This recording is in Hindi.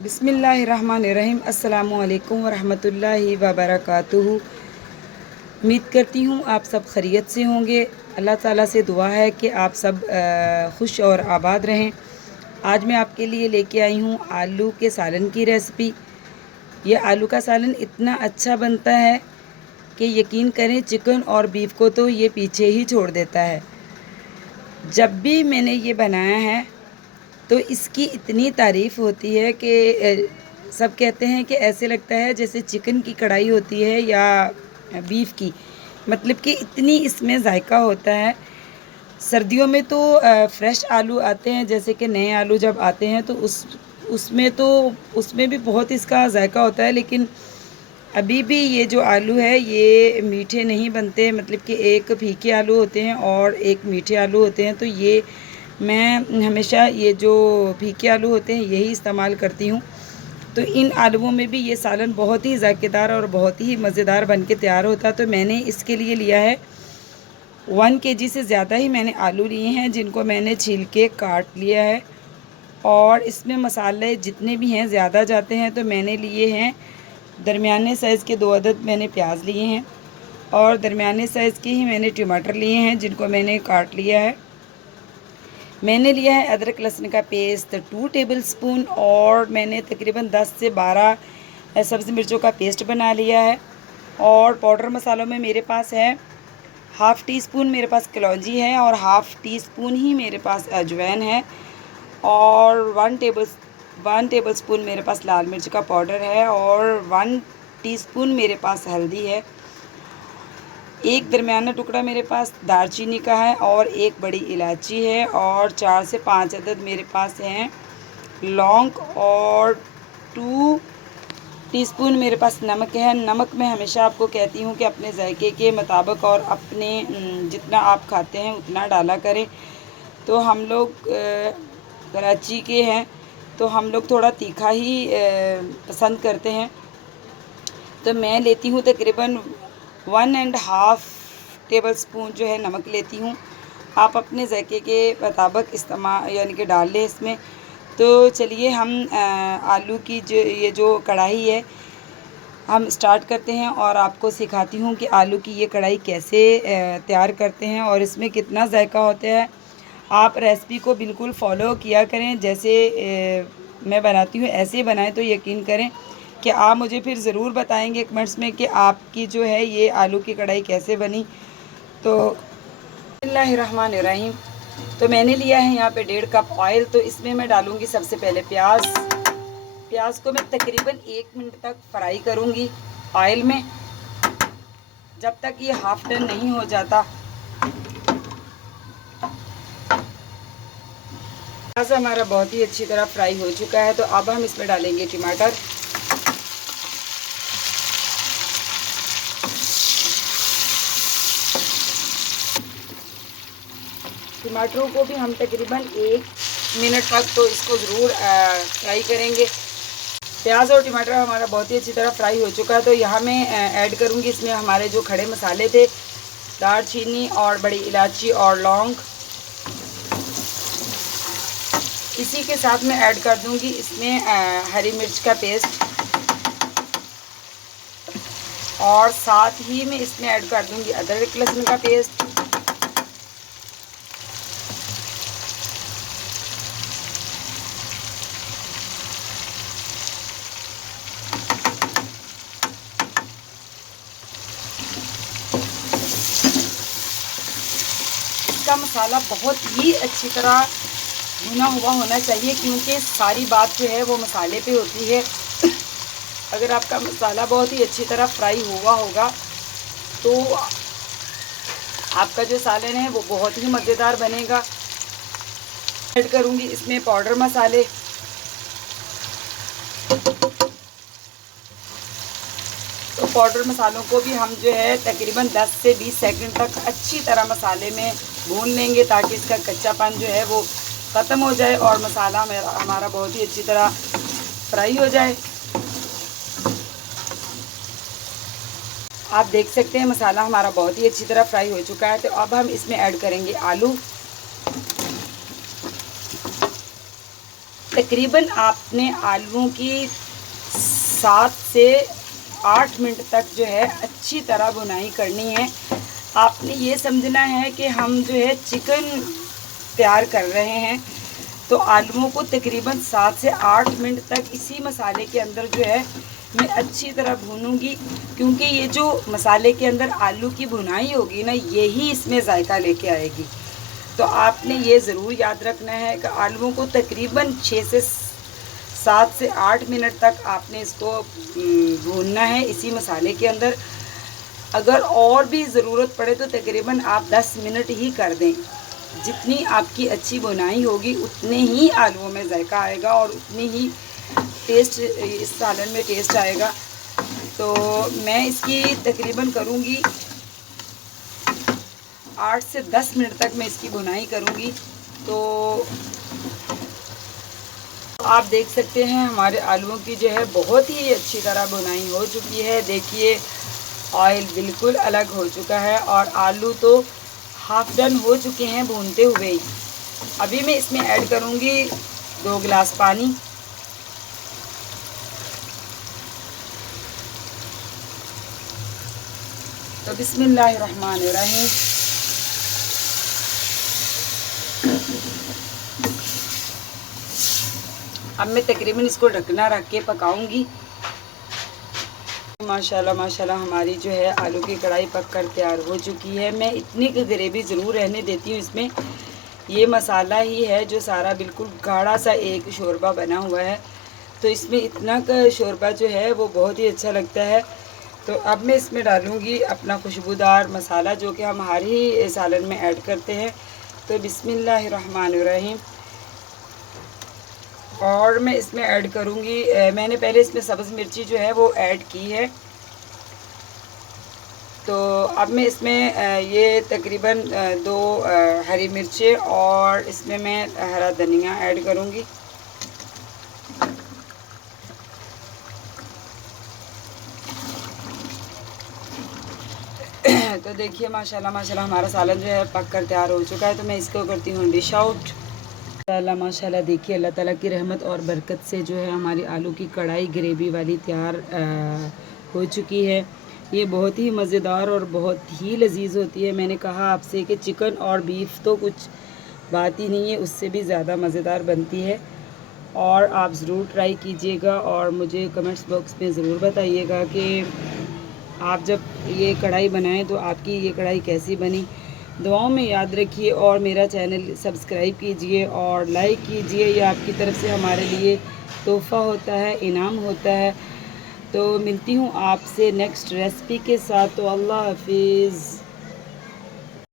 बिस्मिल्लाहिर्रहमानिर्रहीम। अस्सलामुअलैकुम वरहमतुल्लाहि वबरकातुहू। उम्मीद करती हूँ आप सब खैरियत से होंगे। अल्लाह ताला से दुआ है कि आप सब खुश और आबाद रहें। आज मैं आपके लिए लेके आई हूँ आलू के सालन की रेसिपी। ये आलू का सालन इतना अच्छा बनता है कि यकीन करें चिकन और बीफ को तो ये पीछे ही छोड़ देता है। जब भी मैंने ये बनाया है तो इसकी इतनी तारीफ़ होती है कि सब कहते हैं कि ऐसे लगता है जैसे चिकन की कढ़ाई होती है या बीफ की, मतलब कि इतनी इसमें जायका होता है। सर्दियों में तो फ्रेश आलू आते हैं, जैसे कि नए आलू जब आते हैं तो उसमें भी बहुत इसका जायका होता है, लेकिन अभी भी ये जो आलू है ये मीठे नहीं बनते। मतलब कि एक फीके आलू होते हैं और एक मीठे आलू होते हैं, तो ये मैं हमेशा ये जो फीके आलू होते हैं यही इस्तेमाल करती हूँ। तो इन आलूओं में भी ये सालन बहुत ही ज़ायकेदार और बहुत ही मज़ेदार बन के तैयार होता है। तो मैंने इसके लिए लिया है 1 केजी से ज़्यादा ही मैंने आलू लिए हैं, जिनको मैंने छील के काट लिया है। और इसमें मसाले जितने भी हैं ज़्यादा जाते हैं, तो मैंने लिए हैं दरमियाने साइज़ के 2 अदद मैंने प्याज लिए हैं और दरमियाने साइज़ के ही मैंने टमाटर लिए हैं, जिनको मैंने काट लिया है। मैंने लिया है अदरक लहसुन का पेस्ट 2 टेबलस्पून और मैंने तकरीबन 10 से 12 सब्ज़ी मिर्चों का पेस्ट बना लिया है। और पाउडर मसालों में मेरे पास है हाफ़ टी स्पून मेरे पास कलौंजी है और हाफ़ टी स्पून ही मेरे पास अजवाइन है और 1 टेबलस्पून मेरे पास लाल मिर्च का पाउडर है और 1 टीस्पून मेरे पास हल्दी है। एक दरमियाना टुकड़ा मेरे पास दालचीनी का है और एक बड़ी इलायची है और 4 से 5 अदद मेरे पास हैं लौंग और 2 टीस्पून मेरे पास नमक है। नमक मैं हमेशा आपको कहती हूँ कि अपने जायके के मुताबिक और अपने जितना आप खाते हैं उतना डाला करें। तो हम लोग कराची के हैं, तो हम लोग थोड़ा तीखा ही पसंद करते हैं। तो मैं लेती हूँ तकरीबन 1.5 टेबलस्पून जो है नमक लेती हूँ। आप अपने जायके के मुताबिक इस्तेमाल यानी कि डाल लें इसमें। तो चलिए हम आलू की ये जो कढ़ाई है हम स्टार्ट करते हैं और आपको सिखाती हूँ कि आलू की ये कढ़ाई कैसे तैयार करते हैं और इसमें कितना जायका होता है। आप रेसिपी को बिल्कुल फ़ॉलो किया करें, जैसे मैं बनाती हूँ ऐसे ही बनाएं। तो यकीन करें कि आप मुझे फिर ज़रूर बताएंगे कमेंट्स में कि आपकी जो है ये आलू की कढ़ाई कैसे बनी। तो बिस्मिल्लाहिर्रहमानिर्रहीम। तो मैंने लिया है यहाँ पे 1.5 कप ऑयल। तो इसमें मैं डालूँगी सबसे पहले प्याज को मैं तकरीबन 1 मिनट तक फ्राई करूँगी ऑयल में, जब तक ये हाफ टर्न नहीं हो जाता। प्याज हमारा बहुत ही अच्छी तरह फ्राई हो चुका है। तो अब हम इसमें डालेंगे टमाटर। टमाटरों को भी हम तकरीबन 1 मिनट तक तो इसको ज़रूर फ्राई करेंगे। प्याज और टमाटर हमारा बहुत ही अच्छी तरह फ्राई हो चुका है। तो यहाँ मैं ऐड करूँगी इसमें हमारे जो खड़े मसाले थे, दालचीनी और बड़ी इलायची और लौंग। इसी के साथ मैं ऐड कर दूँगी इसमें हरी मिर्च का पेस्ट और साथ ही मैं इसमें ऐड कर दूँगी अदरक लहसुन का पेस्ट। इसका मसाला बहुत ही अच्छी तरह भुना हुआ होना चाहिए, क्योंकि सारी बात जो है वो मसाले पे होती है। अगर आपका मसाला बहुत ही अच्छी तरह फ्राई हुआ होगा तो आपका जो सालन है वो बहुत ही मज़ेदार बनेगा। ऐड करूँगी इसमें पाउडर मसाले। तो पाउडर मसालों को भी हम जो है तकरीबन 10 से 20 सेकंड तक अच्छी तरह मसाले में भून लेंगे, ताकि इसका कच्चापन जो है वो ख़त्म हो जाए और मसाला हमारा बहुत ही अच्छी तरह फ्राई हो जाए। आप देख सकते हैं मसाला हमारा बहुत ही अच्छी तरह फ्राई हो चुका है। तो अब हम इसमें ऐड करेंगे आलू। तकरीबन आपने आलूओं की 7 से 8 मिनट तक जो है अच्छी तरह भुनाई करनी है। आपने ये समझना है कि हम जो है चिकन तैयार कर रहे हैं, तो आलूओं को तकरीबन 7 से 8 मिनट तक इसी मसाले के अंदर जो है मैं अच्छी तरह भूनूंगी, क्योंकि ये जो मसाले के अंदर आलू की भुनाई होगी ना, यही इसमें जायका लेके आएगी। तो आपने ये ज़रूर याद रखना है कि आलूओं को तकरीबन 6 से 7 से 8 मिनट तक आपने इसको भूनना है इसी मसाले के अंदर। अगर और भी ज़रूरत पड़े तो तकरीबन आप 10 मिनट ही कर दें। जितनी आपकी अच्छी बुनाई होगी उतने ही आलूओं में जायका आएगा और उतनी ही टेस्ट इस सालन में टेस्ट आएगा। तो मैं इसकी तकरीबन करूँगी 8 से 10 मिनट तक मैं इसकी बुनाई करूँगी। तो आप देख सकते हैं हमारे आलूओं की जो है बहुत ही अच्छी तरह बुनाई हो चुकी है। देखिए ऑयल बिल्कुल अलग हो चुका है और आलू तो हाफ डन हो चुके हैं भूनते हुए ही। अभी मैं इसमें ऐड करूँगी 2 गिलास पानी। तो बिस्मिल्लाहिर्रहमानिर्रहीम। अब मैं तकरीबन इसको ढकना रख के पकाऊंगी। माशाल्लाह माशाल्लाह हमारी जो है आलू की कढ़ाई पककर तैयार हो चुकी है। मैं इतनी की ग्रेवी ज़रूर रहने देती हूँ इसमें। ये मसाला ही है जो सारा बिल्कुल गाढ़ा सा एक शोरबा बना हुआ है, तो इसमें इतना का शोरबा जो है वो बहुत ही अच्छा लगता है। तो अब मैं इसमें डालूँगी अपना खुशबूदार मसाला जो कि हम हर ही सालन में ऐड करते हैं। तो बिस्मिल्लाहिर्रहमानिर्रहीम। और मैं इसमें ऐड करूँगी, मैंने पहले इसमें सब्ज़ मिर्ची जो है वो ऐड की है। तो अब मैं इसमें ये तकरीबन 2 हरी मिर्चें और इसमें मैं हरा धनिया ऐड करूँगी। तो देखिए माशाल्लाह माशाल्लाह हमारा सालन जो है पक कर तैयार हो चुका है। तो मैं इसको करती हूँ डिश आउट। माशाल्लाह माशाल्लाह देखिए अल्लाह ताला की रहमत और बरकत से जो है हमारी आलू की कढ़ाई ग्रेवी वाली तैयार हो चुकी है। ये बहुत ही मज़ेदार और बहुत ही लजीज होती है। मैंने कहा आपसे कि चिकन और बीफ तो कुछ बात ही नहीं है, उससे भी ज़्यादा मज़ेदार बनती है। और आप ज़रूर ट्राई कीजिएगा और मुझे कमेंट्स बॉक्स में ज़रूर बताइएगा कि आप जब ये कढ़ाई बनाएं तो आपकी ये कढ़ाई कैसी बनी। दुआओं में याद रखिए और मेरा चैनल सब्सक्राइब कीजिए और लाइक कीजिए। ये आपकी तरफ से हमारे लिए तोहफ़ा होता है, इनाम होता है। तो मिलती हूँ आपसे नेक्स्ट रेसिपी के साथ। तो अल्लाह हाफिज़।